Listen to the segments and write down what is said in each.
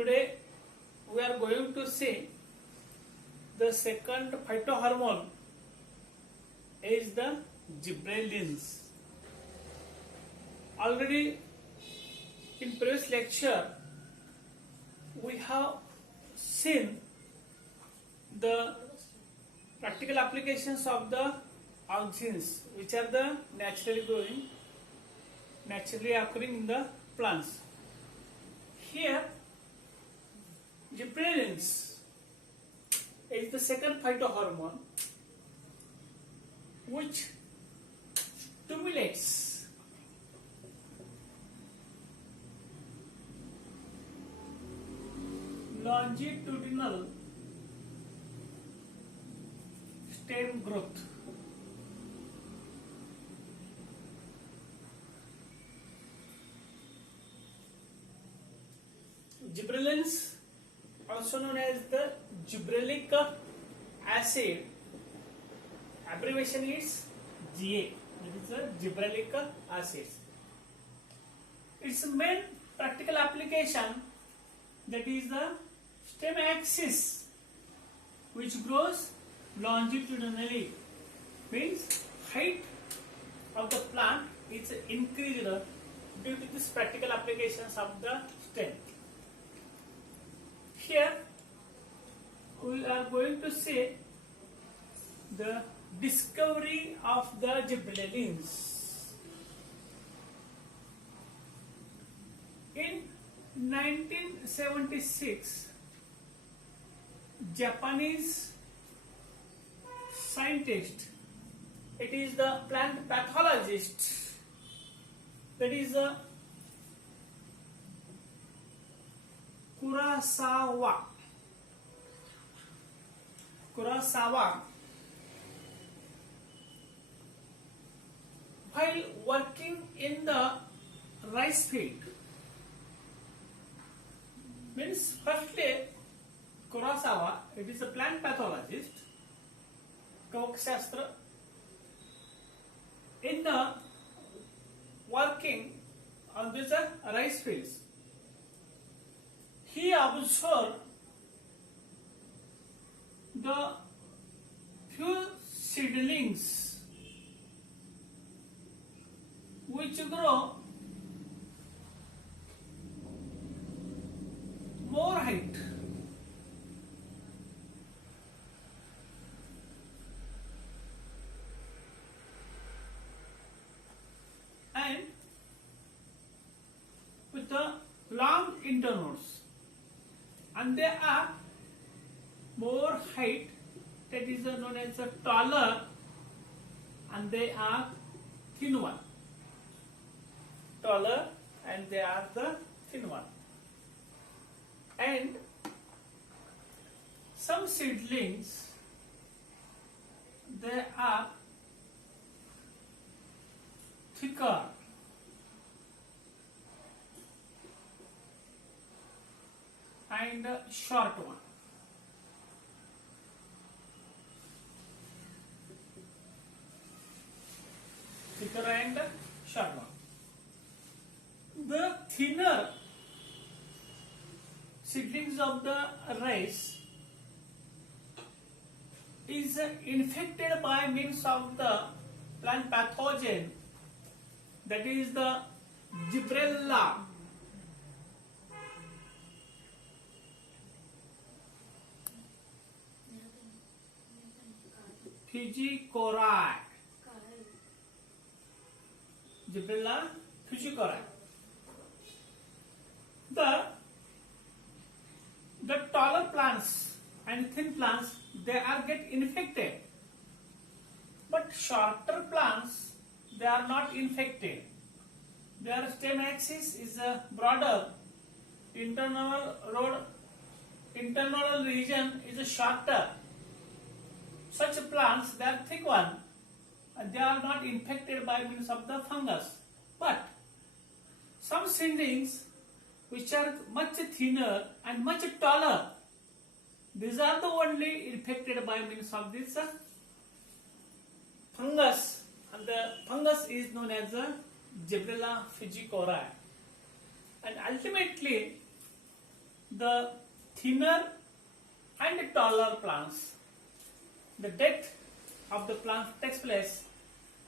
Today we are going to see the second phytohormone is the gibberellins. Already in previous lecture we have seen the practical applications of the auxins, which are the naturally occurring in the plants. Here gibberellins is the second phytohormone which stimulates longitudinal stem growth. Gibberellins, also known as the gibberellic acid, abbreviation is GA. It is the gibberellic acid. Its main practical application, that is the stem axis, which grows longitudinally, means height of the plant is increased due to this practical applications of the stem. Here we are going to see the discovery of the gibberellins. In 1976, Japanese scientist, it is the plant pathologist, that is Kurosawa, while working in the rice field, means firstly Kurosawa, it is a plant pathologist, Kavakshastra, in the working on this rice fields. He observed the few seedlings which grow more height, and with the long internodes, and they are more height, that is known as a taller, and they are thin one. Taller and they are the thin one. And some seedlings, they are thicker and short one. Thicker and short one. The thinner seedlings of the rice is infected by means of the plant pathogen, that is the Gibberella fusicori. Gibberella fusicori. The taller plants and thin plants, they are get infected, but shorter plants, they are not infected. Their stem axis is broader, internal region is shorter. Such plants, they are thick one, and they are not infected by means of the fungus. But some seedlings which are much thinner and much taller, these are the only infected by means of this fungus, and the fungus is known as the Gibberella fusicori. And ultimately the thinner and taller plants, the death of the plant takes place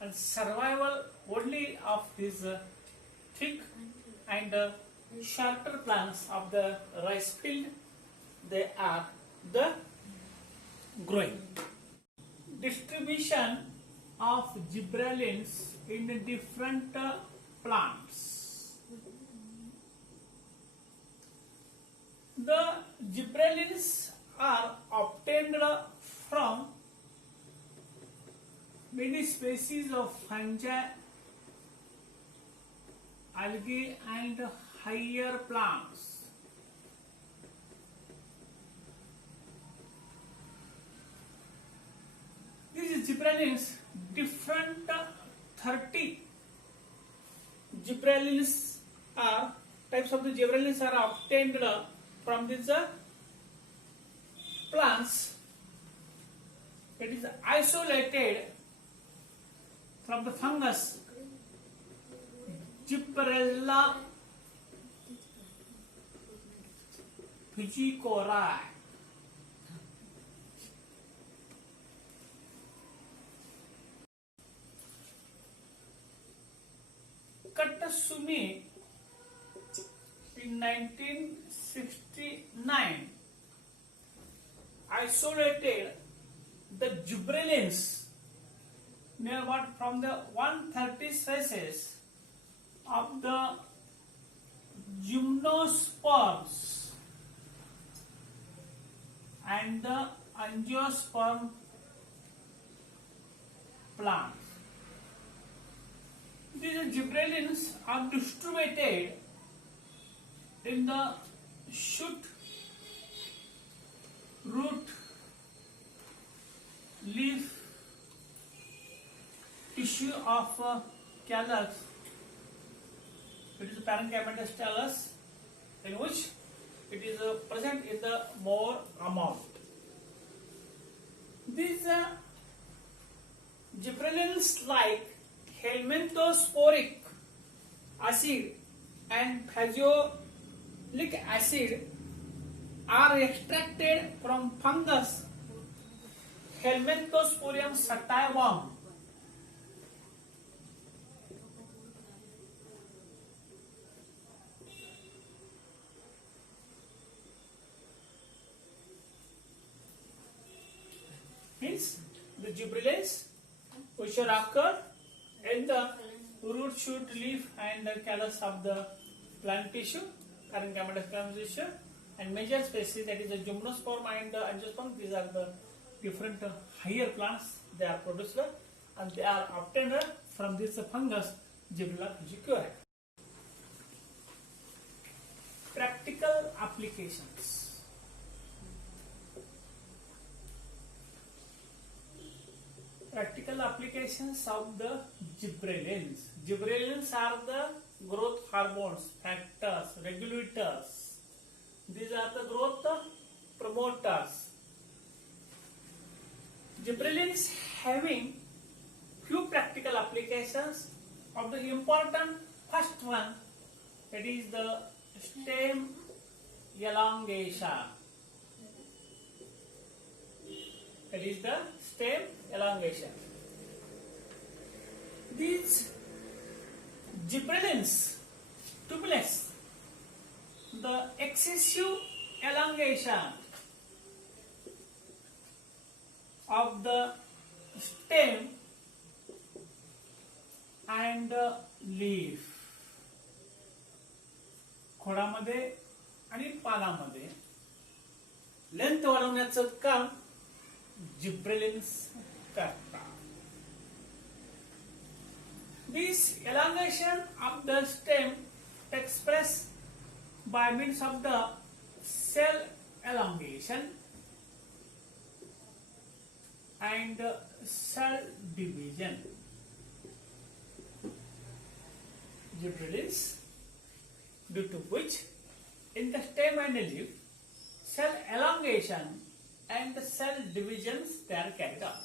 and survival only of these thick and shorter plants of the rice field, they are the growing. Distribution of gibberellins in different plants. The gibberellins are obtained from many species of fungi, algae and higher plants. These gibberellins, different 30 gibberellins are types of the gibberellins are obtained from these plants. It is isolated from the fungus Gibberella fusicora. Katasumi in 1969 isolated the gibberellins near about from the 130 species of the gymnosperms and the angiosperm plants. These gibberellins are distributed in the shoot, root, leaf, tissue of calyx. It is parenchymatous callus in which it is present in the more amount. These gibberellins like helminthosporic acid and phageolic acid are extracted from fungus Helminthosporium sativum. Means the gibberellins which are occur in the root, shoot, leaf and the callus of the plant tissue, parenchymatous tissue, and major species, that is the gymnosperm and the angiosperm. These are the different higher plants they are produced and they are obtained from this fungus Gibberella fusiculae. Practical applications. Practical applications of the gibberellins. Gibberellins are the growth hormones, factors, regulators. These are the growth promoters. Gibberellins having few practical applications. Of the important first one, that is the stem elongation. That is the stem elongation. These gibberellins stimulate the excessive elongation of the stem and leaf. खोडामध्ये आणि पानामध्ये length वाढवण्याचं काम gibberellins करतात. This elongation of the stem takes place by means of the cell elongation and cell division. Gibberellins, due to which in the stem and leaf cell elongation and the cell divisions they are carried out.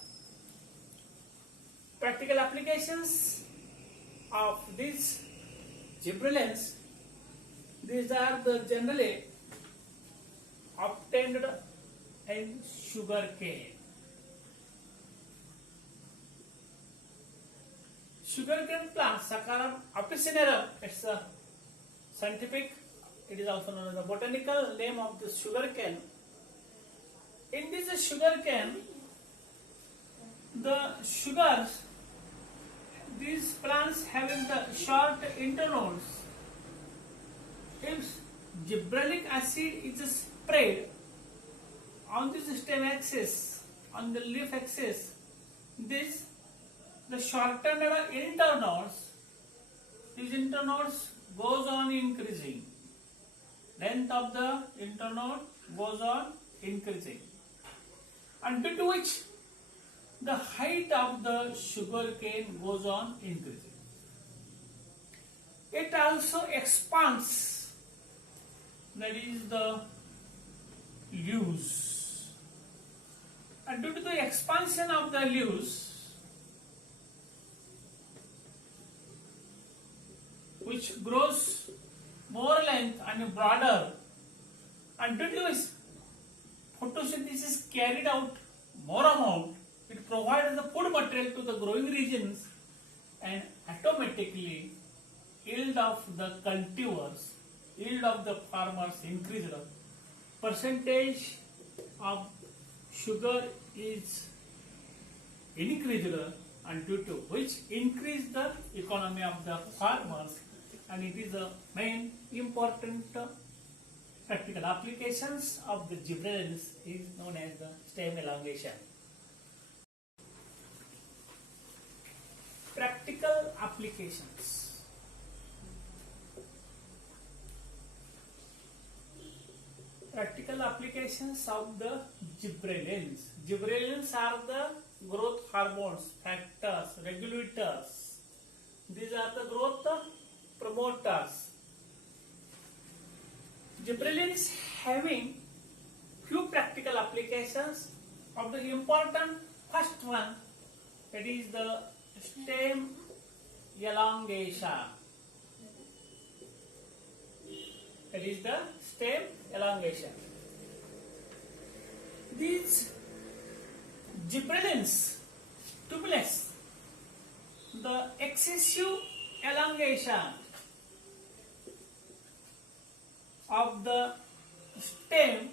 Practical applications of these gibberellins, these are the generally and sugar cane. Sugarcane plant, Saccharum officinarum, it's a scientific, it is also known as the botanical name of the sugarcane. In this sugarcane, the sugars, these plants having the short internodes, if gibberellic acid is sprayed on this stem axis, on the leaf axis, this the shortened internodes, these internodes goes on increasing. Length of the internode goes on increasing. And due to which the height of the sugar cane goes on increasing. It also expands, that is the leaves. And due to the expansion of the leaves, which grows more length and broader, and due to its photosynthesis carried out more amount, it provides the food material to the growing regions, and automatically yield of the cultivars, yield of the farmers increased. Percentage of sugar is increased, and due to which increase the economy of the farmers, and it is a main important practical applications of the gibberellins is known as the stem elongation. Practical applications. Practical applications of the gibberellins. Gibberellins are the growth hormones, factors, regulators. These are the growth promoters. Gibberellins having few practical applications. Of the important first one, that is the stem elongation. That is the stem elongation. These gibberellins stimulate the excessive elongation of the stem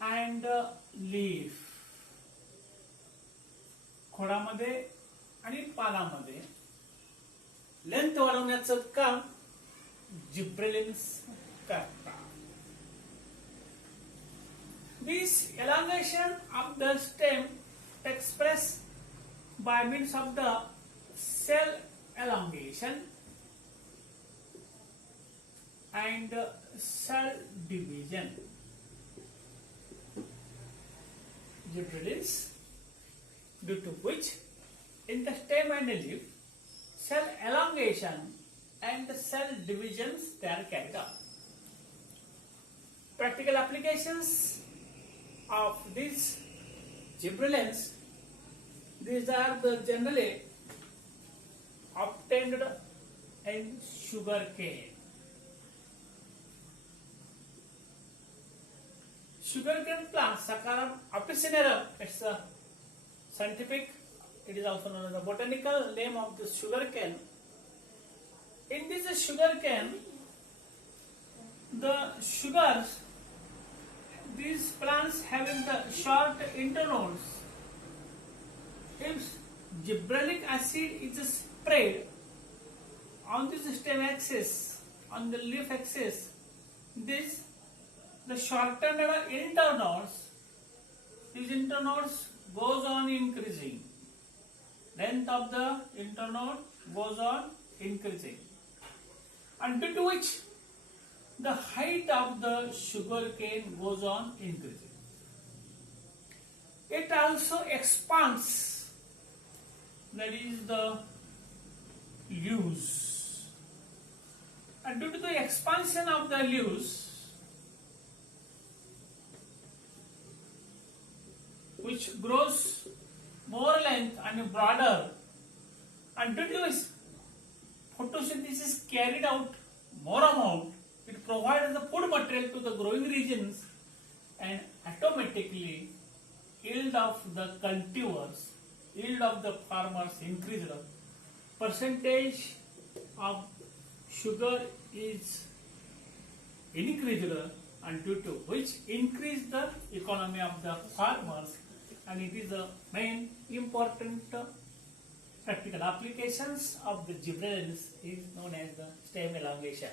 and leaf. खोडामध्ये आणि पानामध्ये length वाढवण्याचं काम gibberellins करतात. This elongation of the stem takes place by means of the cell elongation and cell division. Gibberellins, due to which in the stem and the leaf, cell elongation and cell divisions they are carried out. Practical applications of these gibberellins, these are the generally obtained in sugar cane. Sugarcane plant, Saccharum officinarum, it's a scientific, it is also known as the botanical name of the sugarcane. In this sugarcane, the sugars, these plants having the short internodes, if gibberellic acid is sprayed on this stem axis, on the leaf axis, this the shortened internodes, these internodes goes on increasing. Length of the internode goes on increasing. And due to which the height of the sugar cane goes on increasing. It also expands, that is the leaves. And due to the expansion of the leaves, which grows more length and broader, and due to its photosynthesis carried out more amount, it provides the food material to the growing regions, and automatically yield of the cultivars, yield of the farmers increased. Percentage of sugar is increased, and due to which increase the economy of the farmers, and it is the main important practical applications of the gibberellins is known as the stem elongation.